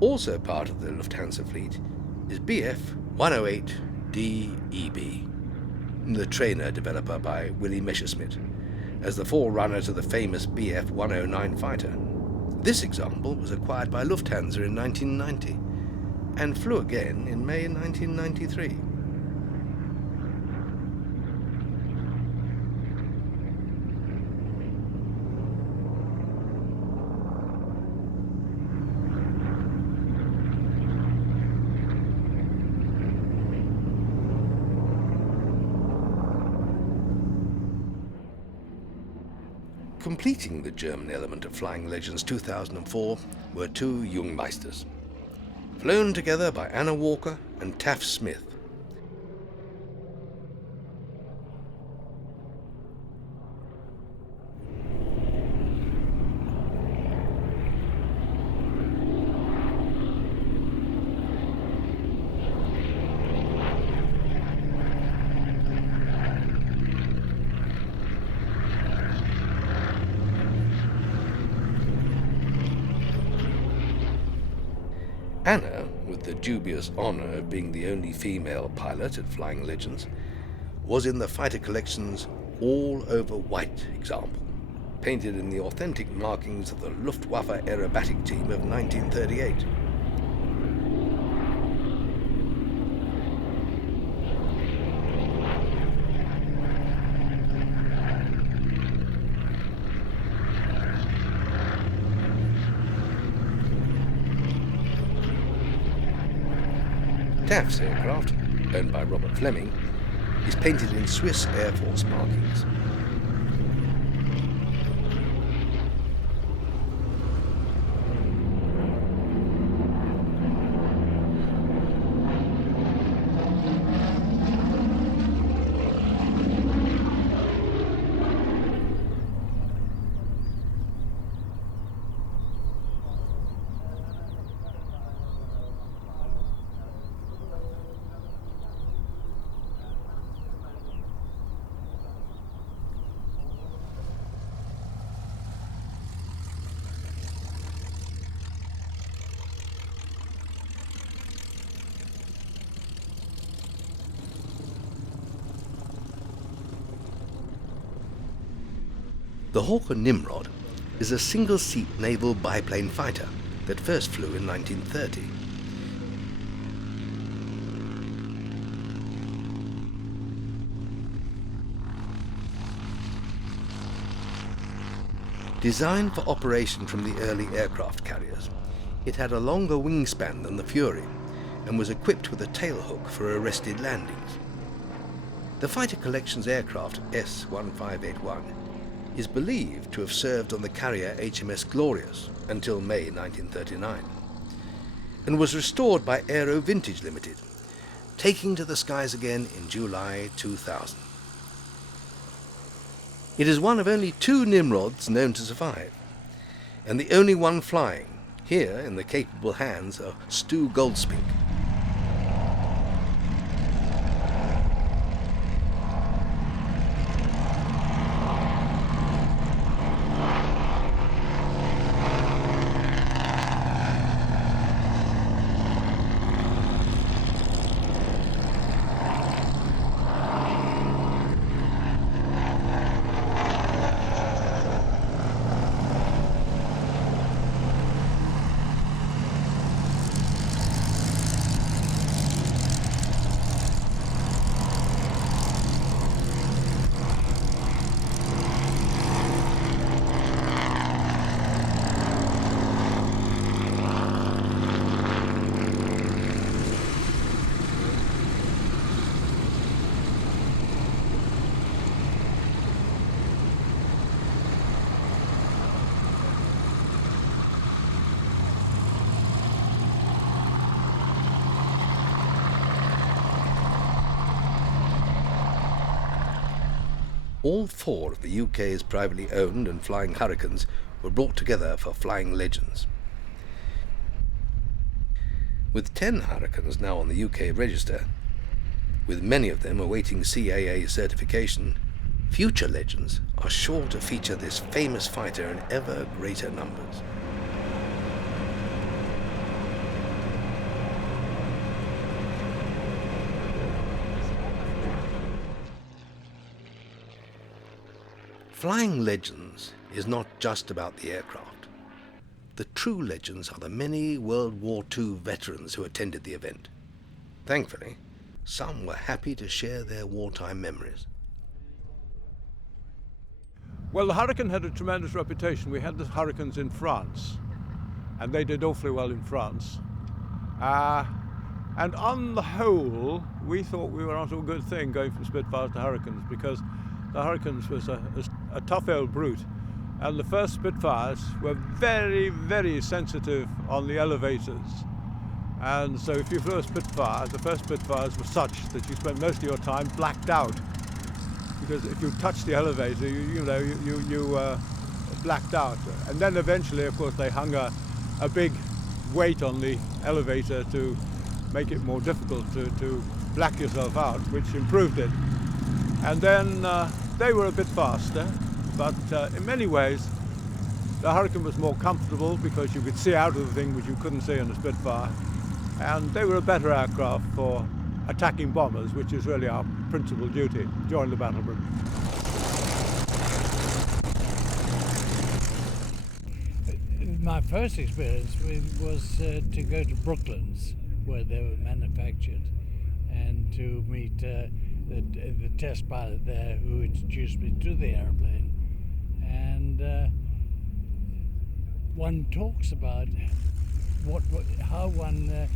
Also part of the Lufthansa fleet is Bf 108 DEB, the trainer developer by Willy Messerschmitt, as the forerunner to the famous Bf 109 fighter. This example was acquired by Lufthansa in 1990 and flew again in May 1993. Completing the German element of Flying Legends 2004 were two Jungmeisters, flown together by Anna Walker and Taff Smith. Anna, with the dubious honour of being the only female pilot at Flying Legends, was in the Fighter Collection's all-over white example, painted in the authentic markings of the Luftwaffe aerobatic team of 1938. Taff's aircraft, owned by Robert Fleming, is painted in Swiss Air Force markings. The Hawker Nimrod is a single-seat naval biplane fighter that first flew in 1930. Designed for operation from the early aircraft carriers, it had a longer wingspan than the Fury and was equipped with a tailhook for arrested landings. The Fighter Collection's aircraft S-1581 is believed to have served on the carrier HMS Glorious until May 1939, and was restored by Aero Vintage Limited, taking to the skies again in July 2000. It is one of only two Nimrods known to survive, and the only one flying, here in the capable hands of Stu Goldspink. All four of the UK's privately owned and flying Hurricanes were brought together for Flying Legends. With 10 Hurricanes now on the UK register, with many of them awaiting CAA certification, future Legends are sure to feature this famous fighter in ever greater numbers. Flying Legends is not just about the aircraft. The true legends are the many World War II veterans who attended the event. Thankfully, some were happy to share their wartime memories. Well, the Hurricane had a tremendous reputation. We had the Hurricanes in France, and they did awfully well in France. And on the whole, we thought we were onto a good thing going from Spitfires to Hurricanes, because the Hurricanes was a tough old brute. And the first Spitfires were very, very sensitive on the elevators. And so if you flew a Spitfire, the first Spitfires were such that you spent most of your time blacked out. Because if you touched the elevator, you blacked out. And then eventually, of course, they hung a big weight on the elevator to make it more difficult to black yourself out, which improved it. And then they were a bit faster, but in many ways the Hurricane was more comfortable because you could see out of the thing which you couldn't see in a Spitfire. And they were a better aircraft for attacking bombers, which is really our principal duty during the battle group. My first experience was to go to Brooklands, where they were manufactured, and to meet the test pilot there who introduced me to the airplane. And one talks about how one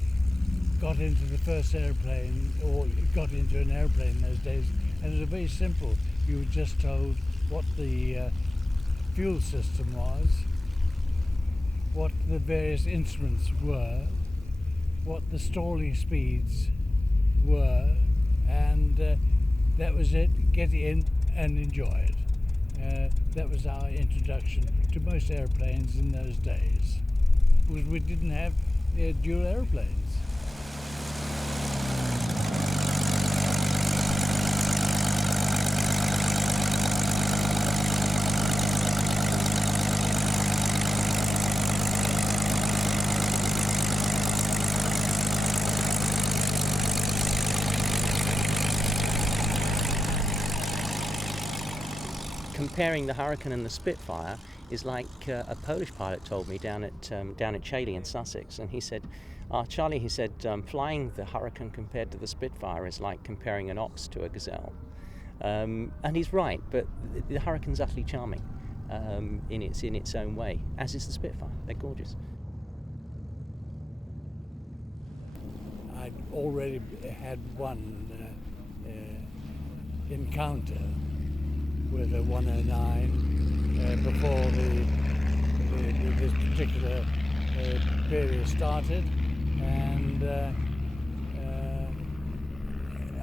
got into the first airplane, or got into an airplane in those days, and it was very simple. You were just told what the fuel system was, what the various instruments were, what the stalling speeds were, and that was it. Get in and enjoy it. That was our introduction to most airplanes in those days, because we didn't have dual airplanes. Comparing the Hurricane and the Spitfire is like a Polish pilot told me down at Chailey in Sussex, and he said, Charlie, he said, flying the Hurricane compared to the Spitfire is like comparing an ox to a gazelle. And he's right, but the Hurricane's utterly charming in its own way, as is the Spitfire. They're gorgeous. I'd already had one encounter with a 109 before this particular period started, and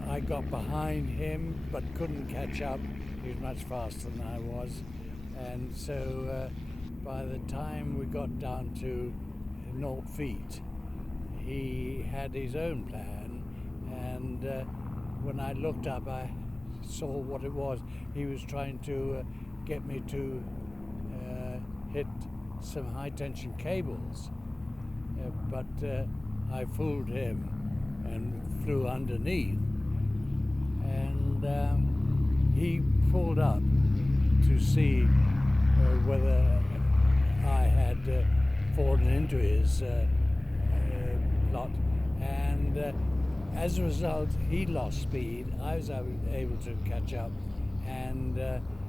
I got behind him but couldn't catch up. He was much faster than I was, and so by the time we got down to 0 feet, he had his own plan, and when I looked up, I saw what it was. He was trying to get me to hit some high tension cables, but I fooled him and flew underneath, and he pulled up to see whether I had fallen into his plot, and as a result, he lost speed. I was able to catch up, and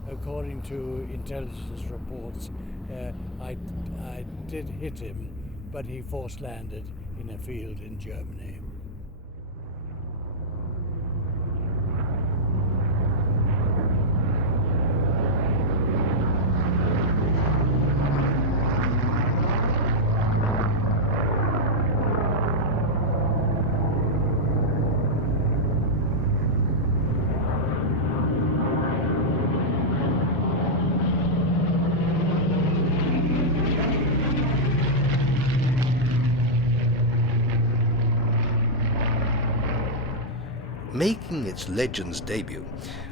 according to intelligence reports, I did hit him, but he force landed in a field in Germany. Making its Legends debut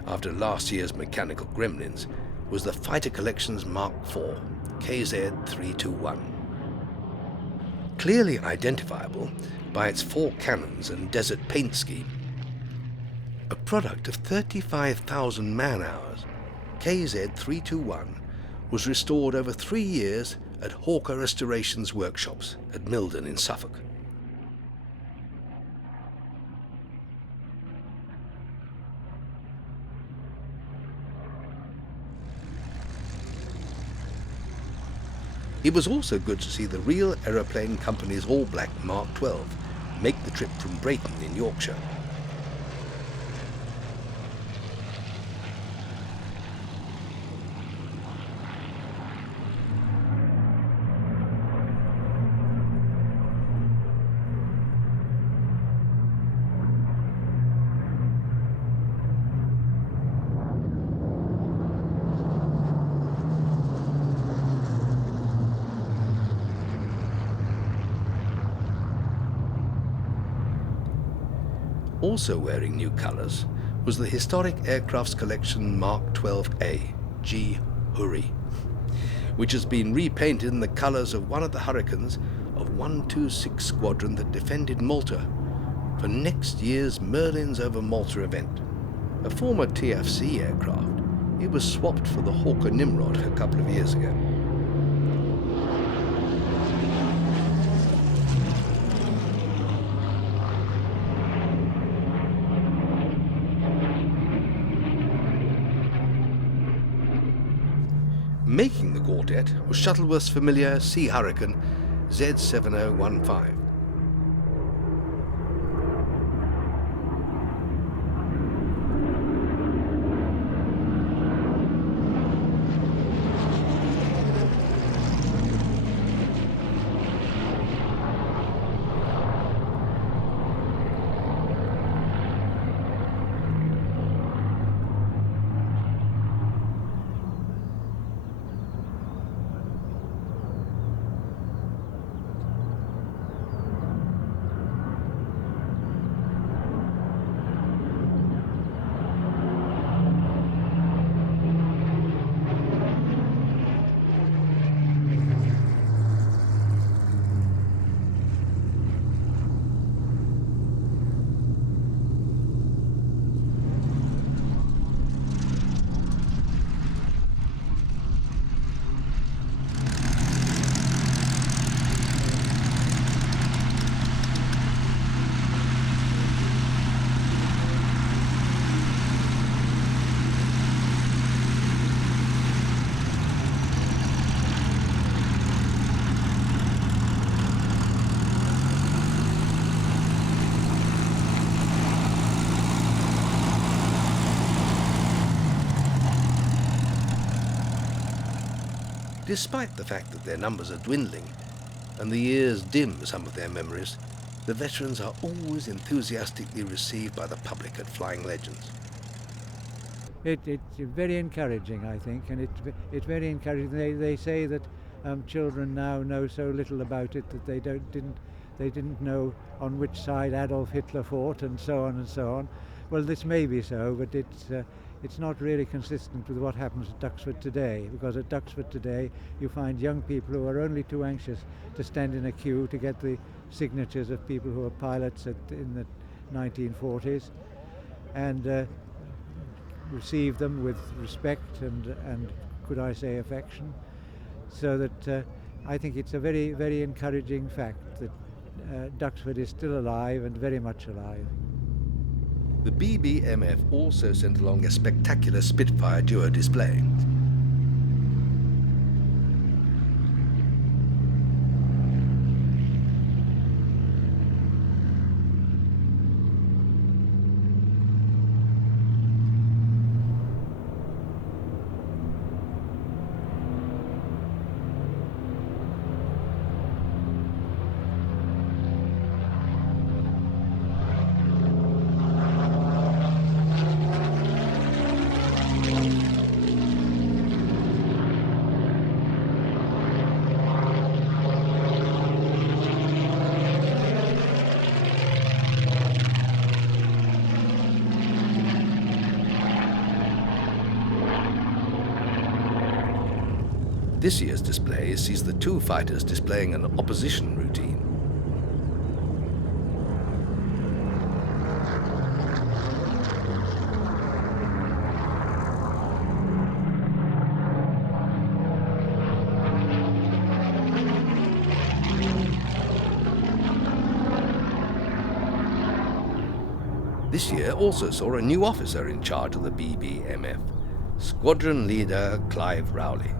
after last year's Mechanical Gremlins was the Fighter Collection's Mark IV, KZ-321. Clearly identifiable by its 4 cannons and desert paint scheme, a product of 35,000 man-hours, KZ-321 was restored over 3 years at Hawker Restoration's workshops at Milden in Suffolk. It was also good to see the Real Aeroplane Company's all-black Mark 12 make the trip from Brayton in Yorkshire. Also wearing new colours was the Historic Aircrafts Collection Mark 12A, G. Hurry, which has been repainted in the colours of one of the Hurricanes of 126 Squadron that defended Malta for next year's Merlins over Malta event. A former TFC aircraft, it was swapped for the Hawker Nimrod a couple of years ago. Making the quartet was Shuttleworth's familiar Sea Hurricane Z7015. Despite the fact that their numbers are dwindling and the years dim some of their memories, the veterans are always enthusiastically received by the public at Flying Legends. It's very encouraging, I think, and it's very encouraging. They say that children now know so little about it that they didn't know on which side Adolf Hitler fought and so on and so on. Well, this may be so, but it's not really consistent with what happens at Duxford today, because at Duxford today you find young people who are only too anxious to stand in a queue to get the signatures of people who were pilots in the 1940s and receive them with respect and could I say affection, so that I think it's a very, very encouraging fact that Duxford is still alive and very much alive. The BBMF also sent along a spectacular Spitfire Duo display. This year's display sees the two fighters displaying an opposition routine. This year also saw a new officer in charge of the BBMF, Squadron Leader Clive Rowley.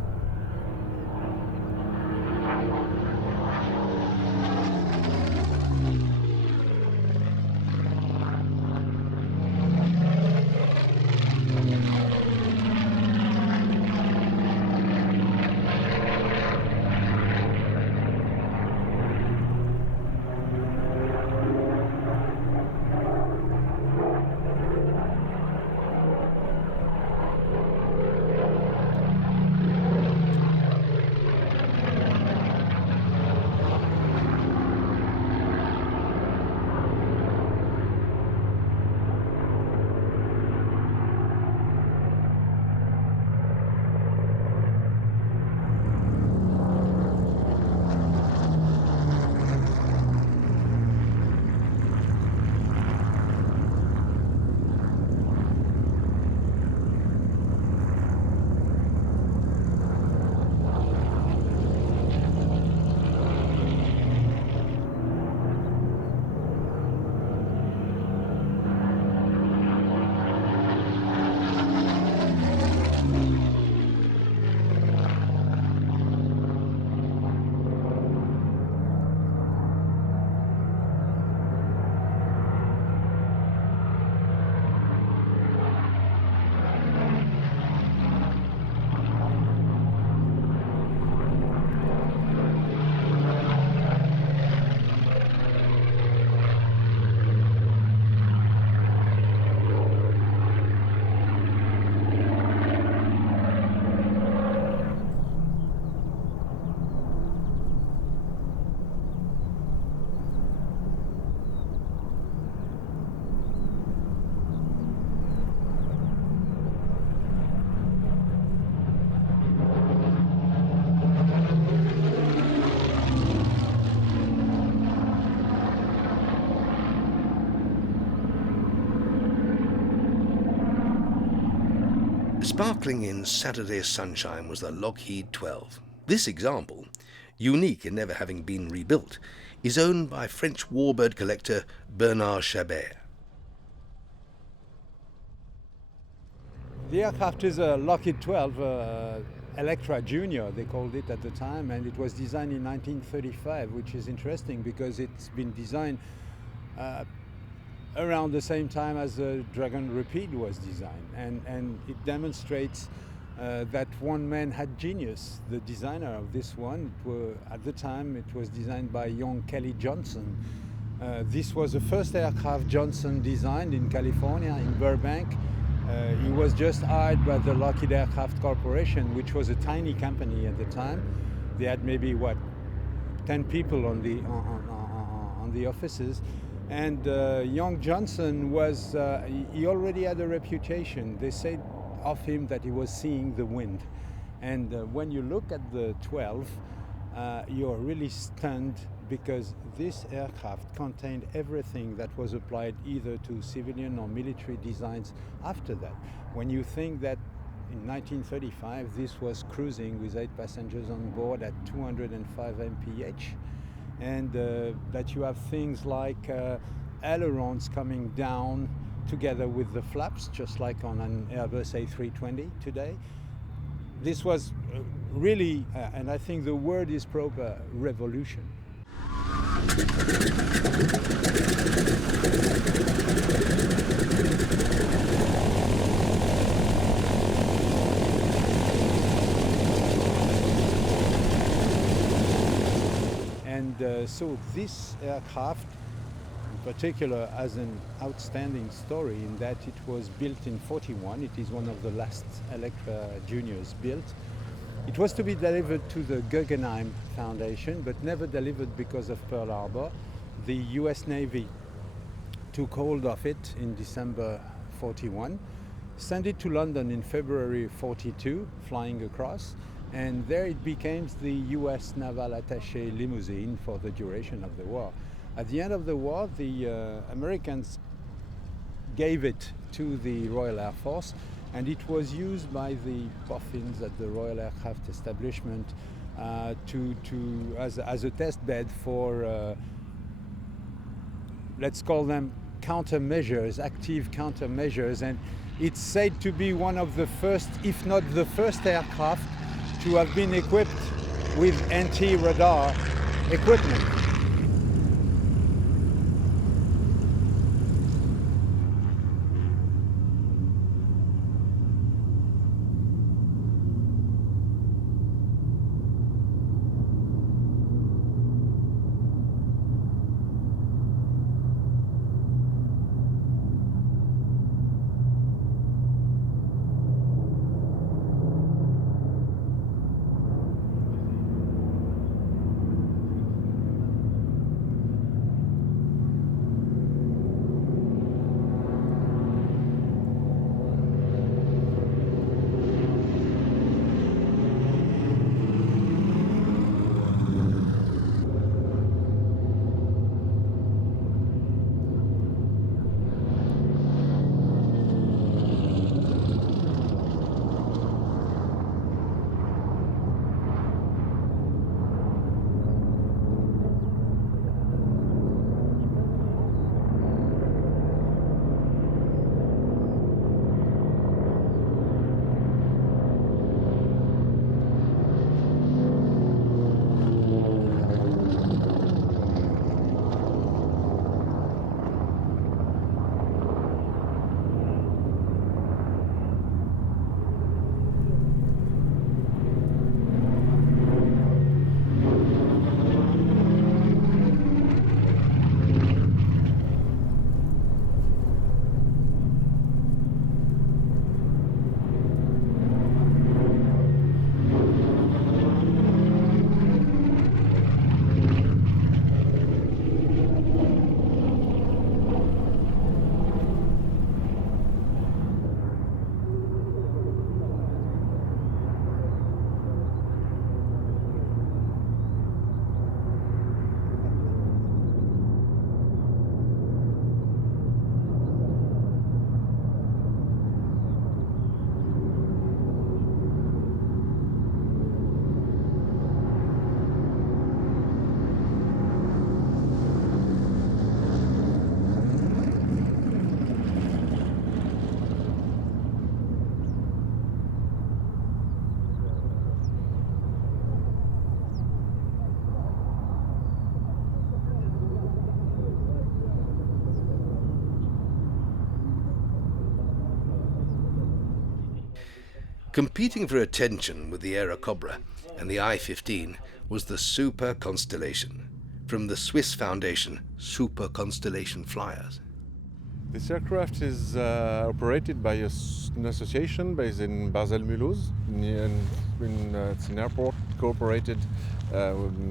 Sparkling in Saturday sunshine was the Lockheed 12. This example, unique in never having been rebuilt, is owned by French warbird collector Bernard Chabert. The aircraft is a Lockheed 12 Electra Junior, they called it at the time, and it was designed in 1935, which is interesting because it's been designed around the same time as the Dragon Rapide was designed, and it demonstrates that one man had genius. The designer of this one, at the time it was designed by young Kelly Johnson. This was the first aircraft Johnson designed in California, in Burbank. He was just hired by the Lockheed Aircraft Corporation, which was a tiny company at the time. They had maybe 10 people on the offices. And young Johnson was, he already had a reputation. They said of him that he was seeing the wind. And when you look at the 12, you're really stunned because this aircraft contained everything that was applied either to civilian or military designs after that. When you think that in 1935 this was cruising with 8 passengers on board at 205 mph, and that you have things like ailerons coming down together with the flaps, just like on an Airbus A320 today. This was really, and I think the word is proper, revolution. And so this aircraft in particular has an outstanding story in that it was built in 41. It is one of the last Electra Juniors built. It was to be delivered to the Guggenheim Foundation, but never delivered because of Pearl Harbor. The US Navy took hold of it in December 41, sent it to London in February 42, flying across, and there it became the US Naval Attaché limousine for the duration of the war. At the end of the war, the Americans gave it to the Royal Air Force, and it was used by the boffins at the Royal Aircraft Establishment as a test bed for, let's call them countermeasures, active countermeasures, and it's said to be one of the first, if not the first aircraft to have been equipped with anti-radar equipment. Competing for attention with the Aerocobra and the I-15 was the Super Constellation, from the Swiss foundation Super Constellation Flyers. This aircraft is operated by an association based in Basel-Mulhouse. It's an airport cooperated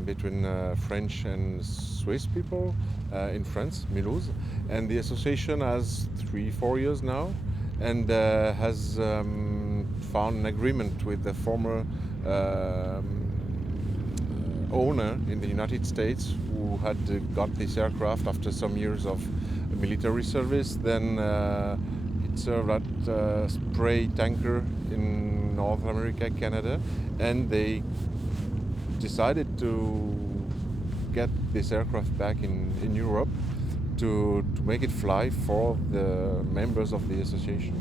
between French and Swiss people in France, Mulhouse. And the association has 3-4 years now and has found an agreement with the former owner in the United States who had got this aircraft after some years of military service. Then it served at a spray tanker in North America, Canada, and they decided to get this aircraft back in Europe to make it fly for the members of the association.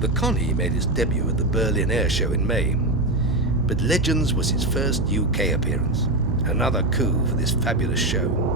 The Connie made its debut at the Berlin Air Show in May, but Legends was its first UK appearance, another coup for this fabulous show.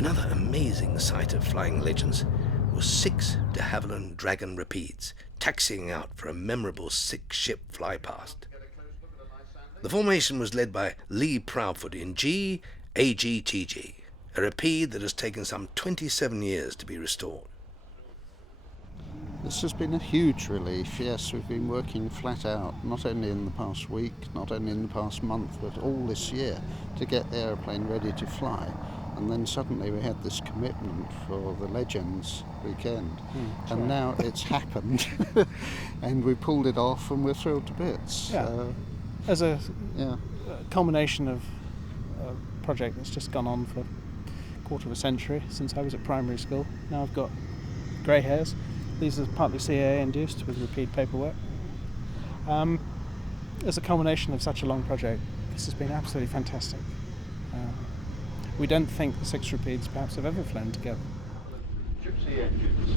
Another amazing sight of flying legends was 6 de Havilland Dragon Rapides taxiing out for a memorable 6-ship flypast. The formation was led by Lee Proudfoot in G, AGTG, a rapide that has taken some 27 years to be restored. This has been a huge relief. Yes, we've been working flat out, not only in the past week, not only in the past month, but all this year to get the aeroplane ready to fly. And then suddenly we had this commitment for the Legends weekend. And now it's happened. And we pulled it off and we're thrilled to bits. Yeah. As a culmination of a project that's just gone on for a quarter of a century since I was at primary school. Now I've got grey hairs. These are partly CAA induced with repeat paperwork. As a culmination of such a long project, this has been absolutely fantastic. We don't think the 6 repeats perhaps have ever flown together. Gypsy engines.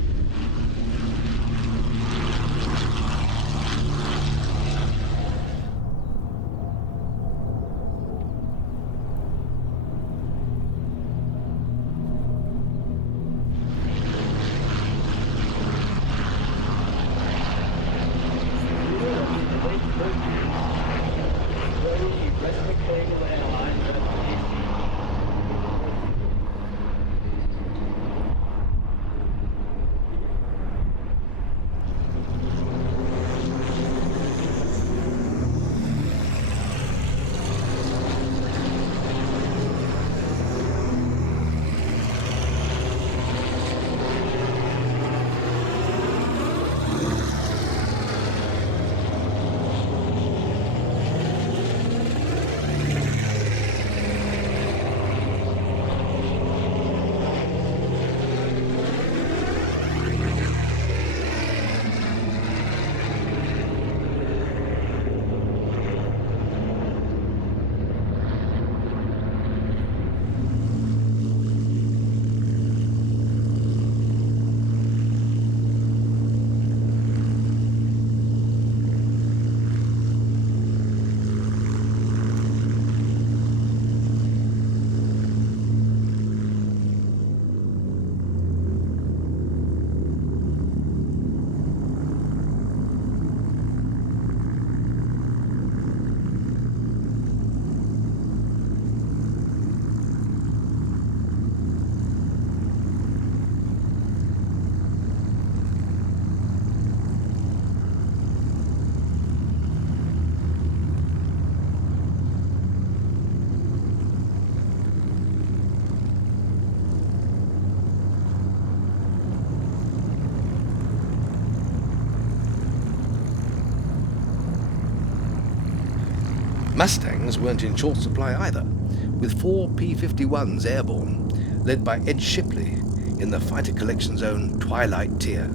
Mustangs weren't in short supply either, with 4 P-51s airborne, led by Ed Shipley in the Fighter Collection's own Twilight tier.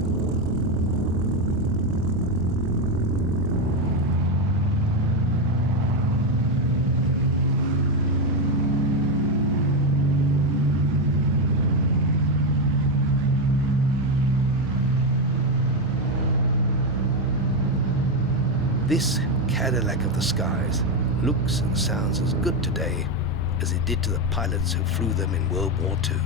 This Cadillac of the skies looks and sounds as good today as it did to the pilots who flew them in World War II.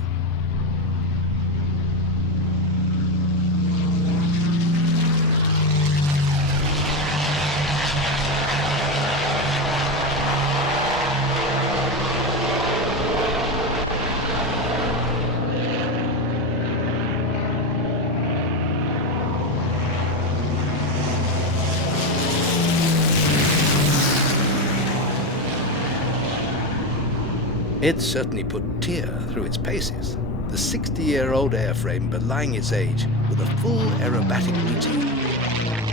It certainly put tear through its paces, the 60-year-old airframe belying its age with a full aerobatic routine.